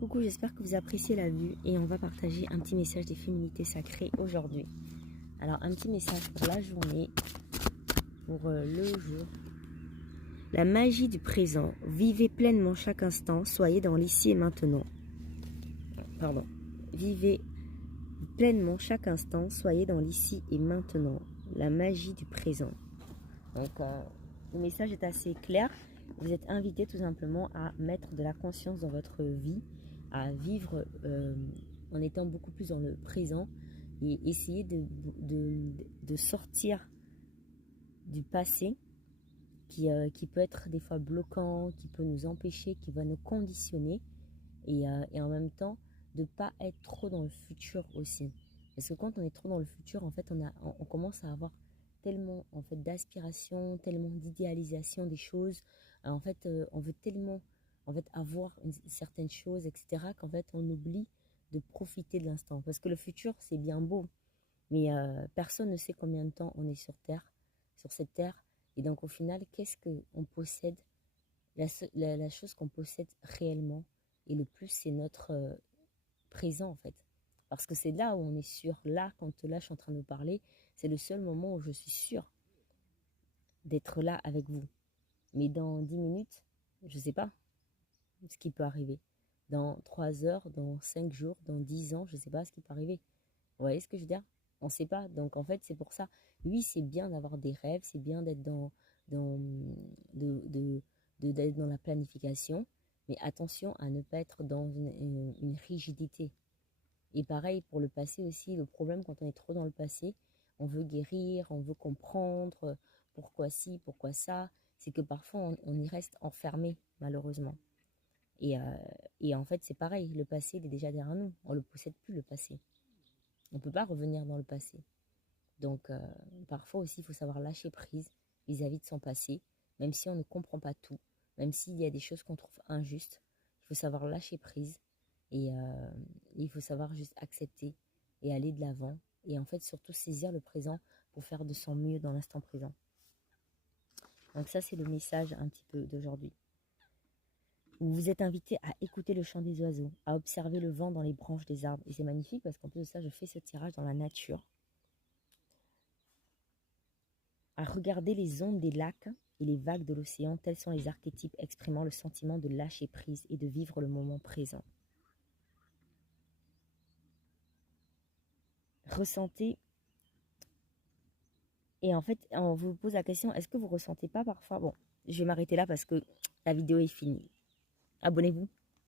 Coucou, j'espère que vous appréciez la vue et on va partager un petit message des féminités sacrées aujourd'hui. Alors, un petit message pour la journée, pour le jour. La magie du présent. Vivez pleinement chaque instant, soyez dans l'ici et maintenant. Pardon. Vivez pleinement chaque instant, soyez dans l'ici et maintenant. La magie du présent. Donc, le message est assez clair. Vous êtes invité tout simplement à mettre de la conscience dans votre vie, à vivre en étant beaucoup plus dans le présent et essayer de sortir du passé qui peut être des fois bloquant, qui peut nous empêcher, qui va nous conditionner et en même temps de ne pas être trop dans le futur aussi. Parce que quand on est trop dans le futur, en fait, on commence à avoir tellement en fait d'aspiration, tellement d'idéalisation des choses. En fait, on veut tellement en fait avoir une certaine chose, etc. qu'en fait on oublie de profiter de l'instant. Parce que le futur c'est bien beau, mais personne ne sait combien de temps on est sur Terre, sur cette terre. Et donc au final, qu'est-ce que on possède? La chose qu'on possède réellement et le plus, c'est notre présent en fait. Parce que c'est là où on est sûr. Là, quand là je suis en train de vous parler, c'est le seul moment où je suis sûre d'être là avec vous. Mais dans 10 minutes, je ne sais pas ce qui peut arriver. Dans 3 heures, dans 5 jours, dans 10 ans, je ne sais pas ce qui peut arriver. Vous voyez ce que je veux dire? On ne sait pas. Donc en fait, c'est pour ça. Oui, c'est bien d'avoir des rêves, c'est bien d'être dans, d'être dans la planification, mais attention à ne pas être dans une rigidité. Et pareil pour le passé aussi, le problème quand on est trop dans le passé, on veut guérir, on veut comprendre pourquoi ci, pourquoi ça, c'est que parfois on y reste enfermé malheureusement. Et, euh, et en fait c'est pareil, le passé il est déjà derrière nous, on ne le possède plus le passé. On ne peut pas revenir dans le passé. Donc parfois aussi il faut savoir lâcher prise vis-à-vis de son passé, même si on ne comprend pas tout, même s'il y a des choses qu'on trouve injustes, il faut savoir lâcher prise et il faut savoir juste accepter et aller de l'avant. Et en fait, surtout saisir le présent pour faire de son mieux dans l'instant présent. Donc ça, c'est le message un petit peu d'aujourd'hui. Vous êtes invité à écouter le chant des oiseaux, à observer le vent dans les branches des arbres. Et c'est magnifique parce qu'en plus de ça, je fais ce tirage dans la nature. À regarder les ondes des lacs et les vagues de l'océan, tels sont les archétypes exprimant le sentiment de lâcher prise et de vivre le moment présent. Ressentez. Et en fait, on vous pose la question, est-ce que vous ressentez pas parfois... Bon, je vais m'arrêter là parce que la vidéo est finie. Abonnez-vous.